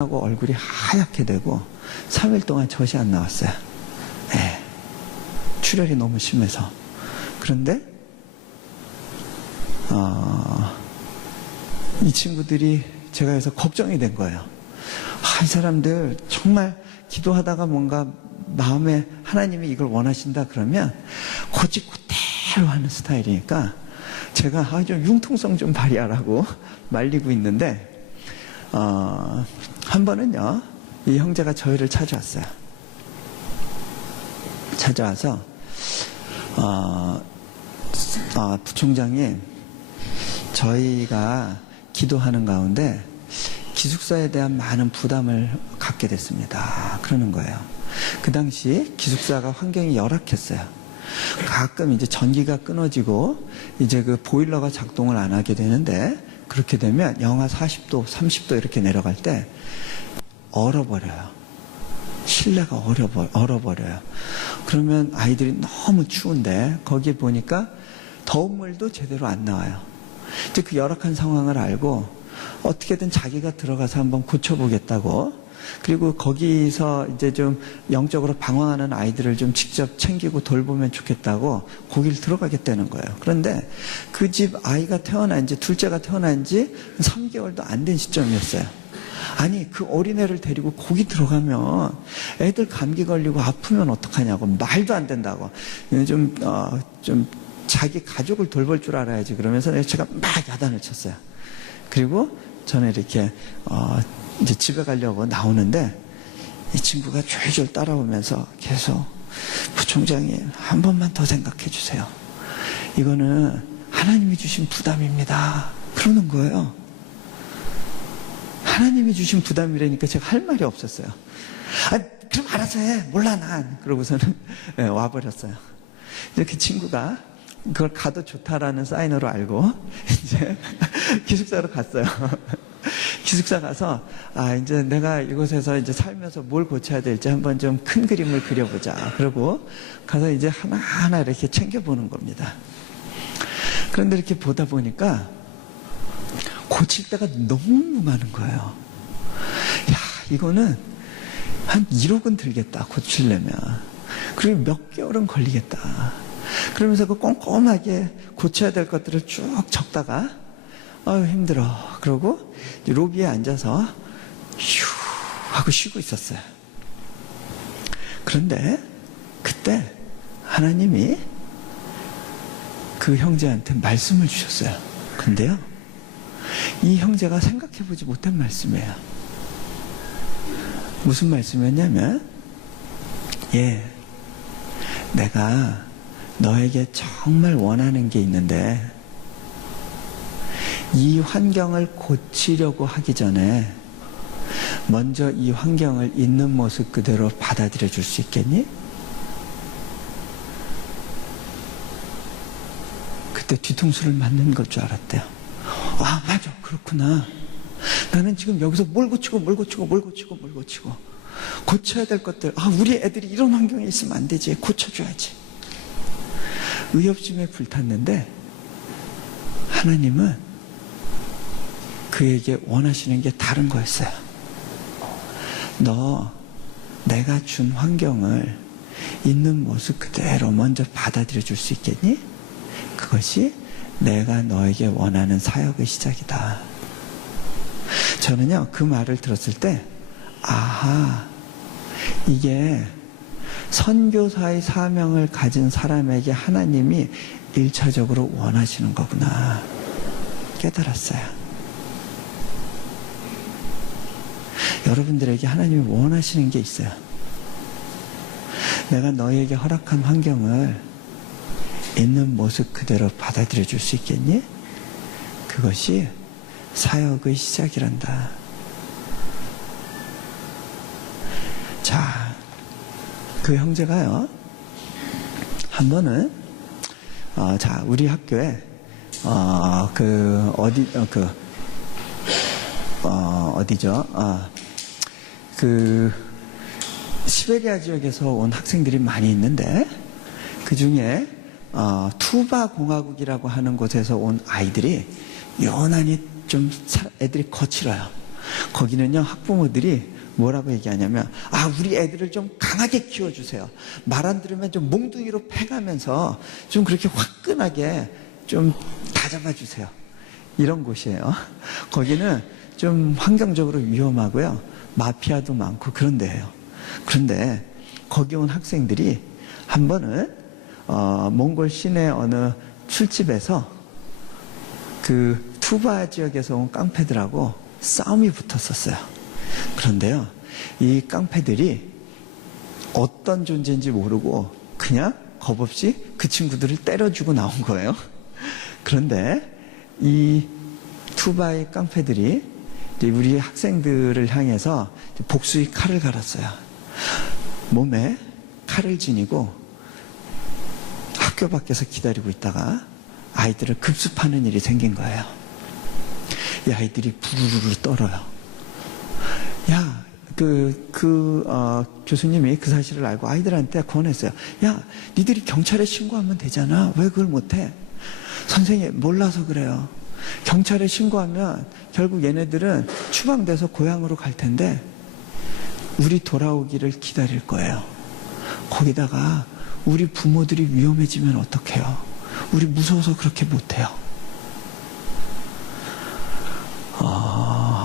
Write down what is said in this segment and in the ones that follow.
하고 얼굴이 하얗게 되고 3일 동안 젖이 안 나왔어요. 네. 출혈이 너무 심해서. 그런데 이 친구들이 제가 해서 걱정이 된 거예요. 이 사람들 정말 기도하다가 뭔가 마음에 하나님이 이걸 원하신다 그러면 고지고대로 하는 스타일이니까 제가 좀 융통성 좀 발휘하라고 말리고 있는데 한 번은요, 이 형제가 저희를 찾아왔어요. 찾아와서 부총장이 저희가 기도하는 가운데 기숙사에 대한 많은 부담을 갖게 됐습니다. 그러는 거예요. 그 당시 기숙사가 환경이 열악했어요. 가끔 이제 전기가 끊어지고 이제 그 보일러가 작동을 안 하게 되는데, 그렇게 되면 영하 40도, 30도 이렇게 내려갈 때 얼어버려요. 실내가 얼어버려요. 그러면 아이들이 너무 추운데 거기에 보니까 더운 물도 제대로 안 나와요. 이제 그 열악한 상황을 알고 어떻게든 자기가 들어가서 한번 고쳐보겠다고, 그리고 거기서 이제 좀 영적으로 방황하는 아이들을 좀 직접 챙기고 돌보면 좋겠다고 거기를 들어가겠다는 거예요. 그런데 그 집 아이가 태어난 지, 둘째가 태어난 지 3개월도 안 된 시점이었어요. 아니, 그 어린애를 데리고 거기 들어가면 애들 감기 걸리고 아프면 어떡하냐고, 말도 안 된다고. 좀 자기 가족을 돌볼 줄 알아야지. 그러면서 제가 막 야단을 쳤어요. 그리고 저는 이렇게 이제 집에 가려고 나오는데 이 친구가 졸졸 따라오면서 계속, 부총장님 한 번만 더 생각해 주세요. 이거는 하나님이 주신 부담입니다. 그러는 거예요. 하나님이 주신 부담이라니까 제가 할 말이 없었어요. 그럼 알아서 해. 몰라 난. 그러고서는 와버렸어요. 이제 그 친구가 그걸 가도 좋다라는 사인으로 알고 이제 기숙사로 갔어요. 기숙사 가서 이제 내가 이곳에서 이제 살면서 뭘 고쳐야 될지 한번 좀 큰 그림을 그려보자. 그러고 가서 이제 하나하나 이렇게 챙겨보는 겁니다. 그런데 이렇게 보다 보니까 고칠 때가 너무 많은 거예요. 이거는 한 1억은 들겠다, 고치려면. 그리고 몇 개월은 걸리겠다. 그러면서 그 꼼꼼하게 고쳐야 될 것들을 쭉 적다가 힘들어. 그러고 로비에 앉아서 휴 하고 쉬고 있었어요. 그런데 그때 하나님이 그 형제한테 말씀을 주셨어요. 근데요, 이 형제가 생각해보지 못한 말씀이에요. 무슨 말씀이었냐면, 내가 너에게 정말 원하는 게 있는데 이 환경을 고치려고 하기 전에 먼저 이 환경을 있는 모습 그대로 받아들여 줄 수 있겠니? 그때 뒤통수를 맞는 걸 줄 알았대요. 맞아, 그렇구나. 나는 지금 여기서 뭘 고치고 고쳐야 될 것들, 우리 애들이 이런 환경에 있으면 안 되지, 고쳐줘야지. 의협심에 불탔는데 하나님은 그에게 원하시는 게 다른 거였어요. 너 내가 준 환경을 있는 모습 그대로 먼저 받아들여 줄 수 있겠니? 그것이 내가 너에게 원하는 사역의 시작이다. 저는요, 그 말을 들었을 때 이게 선교사의 사명을 가진 사람에게 하나님이 1차적으로 원하시는 거구나 깨달았어요. 여러분들에게 하나님이 원하시는 게 있어요. 내가 너희에게 허락한 환경을 있는 모습 그대로 받아들여 줄 수 있겠니? 그것이 사역의 시작이란다. 자, 그 형제가요, 한 번은 우리 학교에 어디죠? 시베리아 지역에서 온 학생들이 많이 있는데, 그 중에 투바 공화국이라고 하는 곳에서 온 아이들이 유난히 좀 애들이 거칠어요. 거기는요, 학부모들이 뭐라고 얘기하냐면, 우리 애들을 좀 강하게 키워주세요. 말 안 들으면 좀 몽둥이로 패가면서 좀 그렇게 화끈하게 좀 다잡아주세요. 이런 곳이에요. 거기는 좀 환경적으로 위험하고요, 마피아도 많고 그런 데예요. 그런데 거기 온 학생들이 한 번은 몽골 시내 어느 술집에서 그 투바 지역에서 온 깡패들하고 싸움이 붙었었어요. 그런데요, 이 깡패들이 어떤 존재인지 모르고 그냥 겁없이 그 친구들을 때려주고 나온 거예요. 그런데 이 투바의 깡패들이 우리 학생들을 향해서 복수의 칼을 갈았어요. 몸에 칼을 지니고 학교 밖에서 기다리고 있다가 아이들을 급습하는 일이 생긴 거예요. 이 아이들이 부르르 떨어요. 교수님이 그 사실을 알고 아이들한테 권했어요. 니들이 경찰에 신고하면 되잖아. 왜 그걸 못해? 선생님, 몰라서 그래요. 경찰에 신고하면 결국 얘네들은 추방돼서 고향으로 갈 텐데 우리 돌아오기를 기다릴 거예요. 거기다가 우리 부모들이 위험해지면 어떡해요? 우리 무서워서 그렇게 못해요.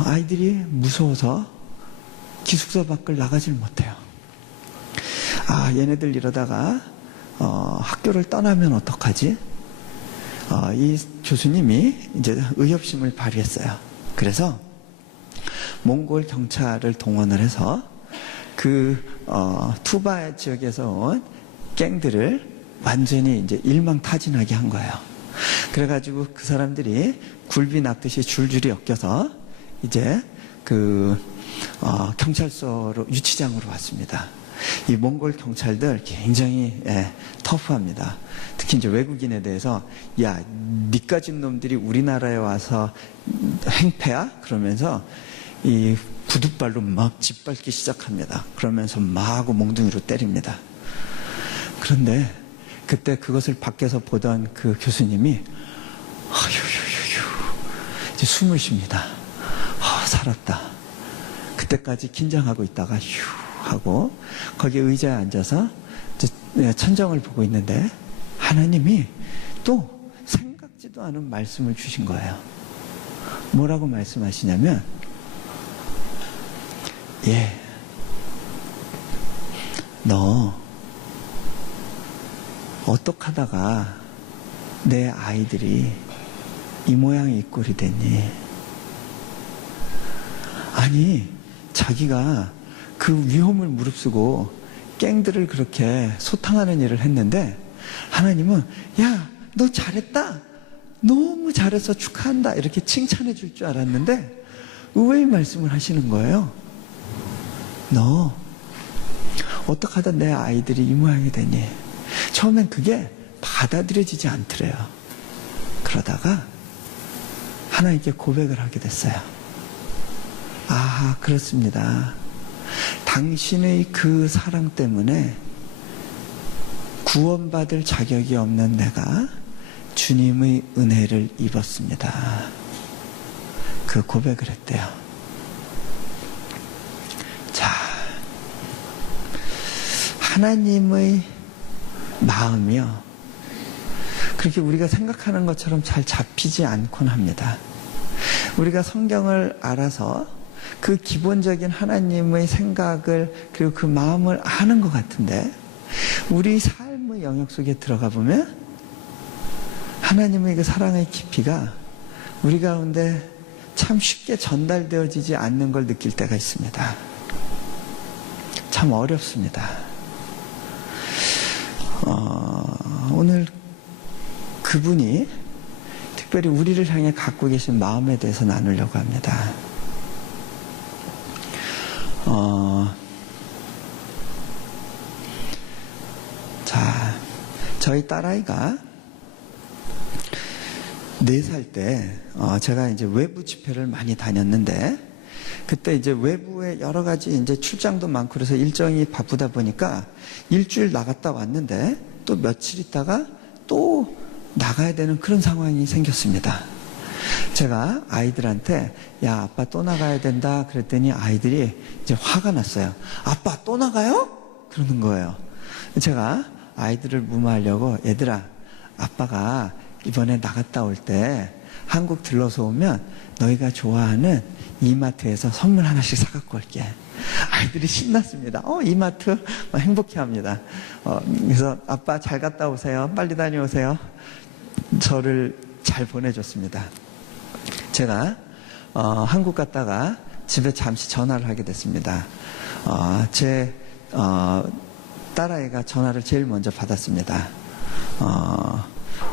아이들이 무서워서 기숙사 밖을 나가질 못해요. 얘네들 이러다가 학교를 떠나면 어떡하지? 이 교수님이 이제 의협심을 발휘했어요. 그래서 몽골 경찰을 동원을 해서 그 투바 지역에서 온 갱들을 완전히 이제 일망타진하게 한 거예요. 그래가지고 그 사람들이 굴비 낚듯이 줄줄이 엮여서 이제 경찰서로, 유치장으로 왔습니다. 이 몽골 경찰들 굉장히 터프합니다. 특히 이제 외국인에 대해서 니까진 놈들이 우리나라에 와서 행패야? 그러면서 이 구둣발로 막 짓밟기 시작합니다. 그러면서 마구 몽둥이로 때립니다. 그런데 그때 그것을 밖에서 보던 그 교수님이 이제 숨을 쉽니다. 살았다. 그때까지 긴장하고 있다가 휴 하고 거기 의자에 앉아서 천정을 보고 있는데 하나님이 또 생각지도 않은 말씀을 주신 거예요. 뭐라고 말씀하시냐면, 너 어떡하다가 내 아이들이 이 모양 이 꼴이 됐니? 아니, 자기가 그 위험을 무릅쓰고 갱들을 그렇게 소탕하는 일을 했는데 하나님은 너 잘했다, 너무 잘해서 축하한다 이렇게 칭찬해 줄 줄 알았는데 의외의 말씀을 하시는 거예요. 너 어떡하다 내 아이들이 이 모양이 되니? 처음엔 그게 받아들여지지 않더래요. 그러다가 하나님께 고백을 하게 됐어요. 그렇습니다. 당신의 그 사랑 때문에 구원받을 자격이 없는 내가 주님의 은혜를 입었습니다. 그 고백을 했대요. 자, 하나님의 마음이요, 그렇게 우리가 생각하는 것처럼 잘 잡히지 않곤 합니다. 우리가 성경을 알아서 그 기본적인 하나님의 생각을, 그리고 그 마음을 아는 것 같은데 우리 삶의 영역 속에 들어가 보면 하나님의 그 사랑의 깊이가 우리 가운데 참 쉽게 전달되어지지 않는 걸 느낄 때가 있습니다. 참 어렵습니다. 오늘 그분이 특별히 우리를 향해 갖고 계신 마음에 대해서 나누려고 합니다. 저희 딸아이가 4살 때 제가 이제 외부 집회를 많이 다녔는데 그때 이제 외부에 여러 가지 이제 출장도 많고 그래서 일정이 바쁘다 보니까 일주일 나갔다 왔는데 또 며칠 있다가 또 나가야 되는 그런 상황이 생겼습니다. 제가 아이들한테 야, 아빠 또 나가야 된다 그랬더니 아이들이 이제 화가 났어요. 아빠 또 나가요? 그러는 거예요. 제가 아이들을 무마하려고 얘들아, 아빠가 이번에 나갔다 올 때 한국 들러서 오면 너희가 좋아하는 이마트에서 선물 하나씩 사갖고 올게. 아이들이 신났습니다. 이마트 행복해합니다. 그래서 아빠 잘 갔다 오세요. 빨리 다녀오세요. 저를 잘 보내줬습니다. 제가 한국 갔다가 집에 잠시 전화를 하게 됐습니다. 제 딸아이가 전화를 제일 먼저 받았습니다.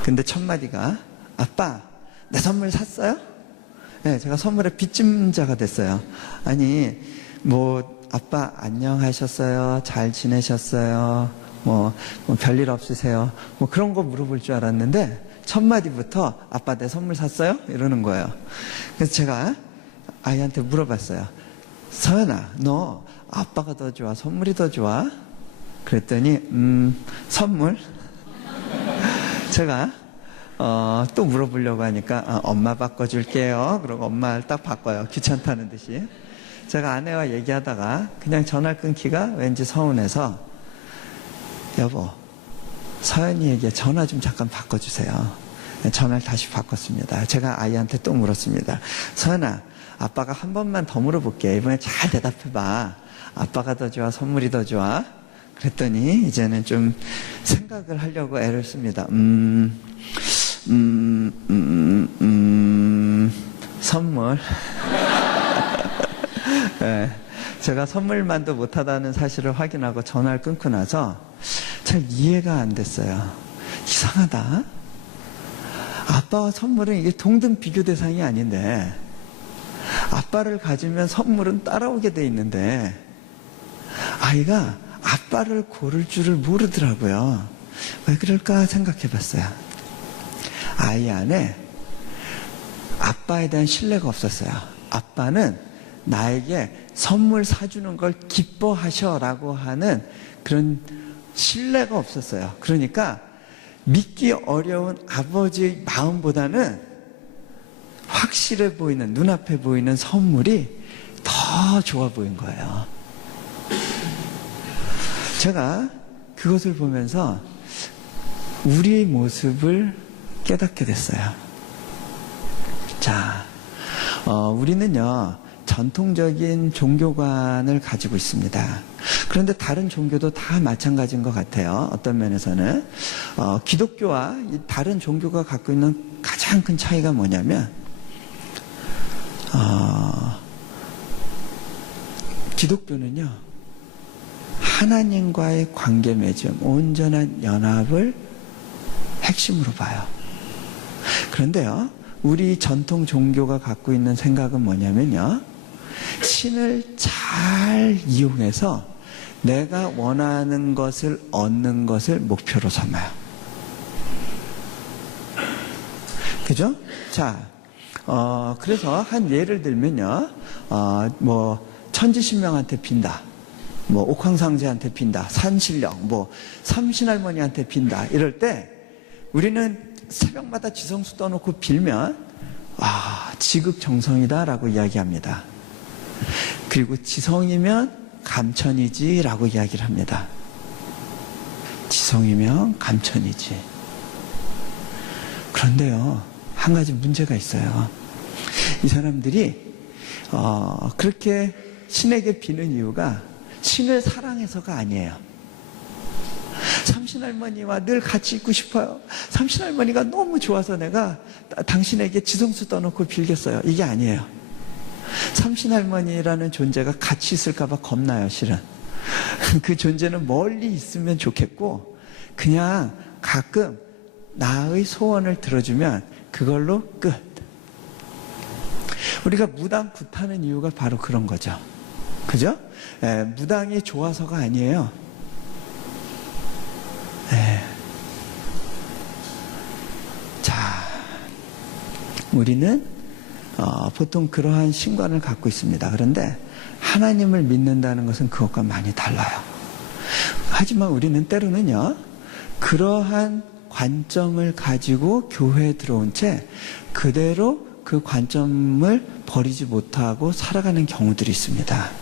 근데 첫 마디가 아빠 내 선물 샀어요? 네, 제가 선물의 빚짐자가 됐어요. 아니 뭐 아빠 안녕하셨어요? 잘 지내셨어요? 뭐 별일 없으세요? 뭐 그런 거 물어볼 줄 알았는데 첫 마디부터 아빠 내 선물 샀어요? 이러는 거예요. 그래서 제가 아이한테 물어봤어요. 서연아, 너 아빠가 더 좋아? 선물이 더 좋아? 그랬더니 선물? 제가 또 물어보려고 하니까 엄마 바꿔줄게요. 그러고 엄마를 딱 바꿔요. 귀찮다는 듯이. 제가 아내와 얘기하다가 그냥 전화 끊기가 왠지 서운해서 여보, 서연이에게 전화 좀 잠깐 바꿔주세요. 전화를 다시 바꿨습니다. 제가 아이한테 또 물었습니다. 서연아, 아빠가 한 번만 더 물어볼게. 이번에 잘 대답해봐. 아빠가 더 좋아? 선물이 더 좋아? 그랬더니 이제는 좀 생각을 하려고 애를 씁니다. 선물. 네, 제가 선물만도 못하다는 사실을 확인하고 전화를 끊고 나서 잘 이해가 안 됐어요. 이상하다. 아빠와 선물은 이게 동등 비교 대상이 아닌데 아빠를 가지면 선물은 따라오게 돼 있는데 아이가 아빠를 고를 줄을 모르더라고요. 왜 그럴까 생각해 봤어요. 아이 안에 아빠에 대한 신뢰가 없었어요. 아빠는 나에게 선물 사주는 걸 기뻐하셔라고 하는 그런 신뢰가 없었어요. 그러니까 믿기 어려운 아버지의 마음보다는 확실해 보이는, 눈앞에 보이는 선물이 더 좋아 보인 거예요. 제가 그것을 보면서 우리의 모습을 깨닫게 됐어요. 자, 우리는요, 전통적인 종교관을 가지고 있습니다. 그런데 다른 종교도 다 마찬가지인 것 같아요. 어떤 면에서는. 기독교와 이 다른 종교가 갖고 있는 가장 큰 차이가 뭐냐면, 기독교는요, 하나님과의 관계 맺음, 온전한 연합을 핵심으로 봐요. 그런데요, 우리 전통 종교가 갖고 있는 생각은 뭐냐면요, 신을 잘 이용해서 내가 원하는 것을 얻는 것을 목표로 삼아요. 그죠? 자, 그래서 한 예를 들면요, 천지신명한테 빈다. 옥황상제한테 빈다. 산신령, 삼신할머니한테 빈다. 이럴 때 우리는 새벽마다 지성수 떠놓고 빌면 지극정성이다라고 이야기합니다. 그리고 지성이면 감천이지라고 이야기를 합니다. 지성이면 감천이지. 그런데요, 한 가지 문제가 있어요. 이 사람들이 그렇게 신에게 비는 이유가 신을 사랑해서가 아니에요. 삼신할머니와 늘 같이 있고 싶어요. 삼신할머니가 너무 좋아서 내가 당신에게 지성수 떠놓고 빌겠어요. 이게 아니에요. 삼신할머니라는 존재가 같이 있을까봐 겁나요, 실은. 그 존재는 멀리 있으면 좋겠고, 그냥 가끔 나의 소원을 들어주면 그걸로 끝. 우리가 무당 굿하는 이유가 바로 그런 거죠. 그죠? 무당이 좋아서가 아니에요. 자, 우리는 보통 그러한 신관을 갖고 있습니다. 그런데 하나님을 믿는다는 것은 그것과 많이 달라요. 하지만 우리는 때로는요, 그러한 관점을 가지고 교회에 들어온 채 그대로 그 관점을 버리지 못하고 살아가는 경우들이 있습니다.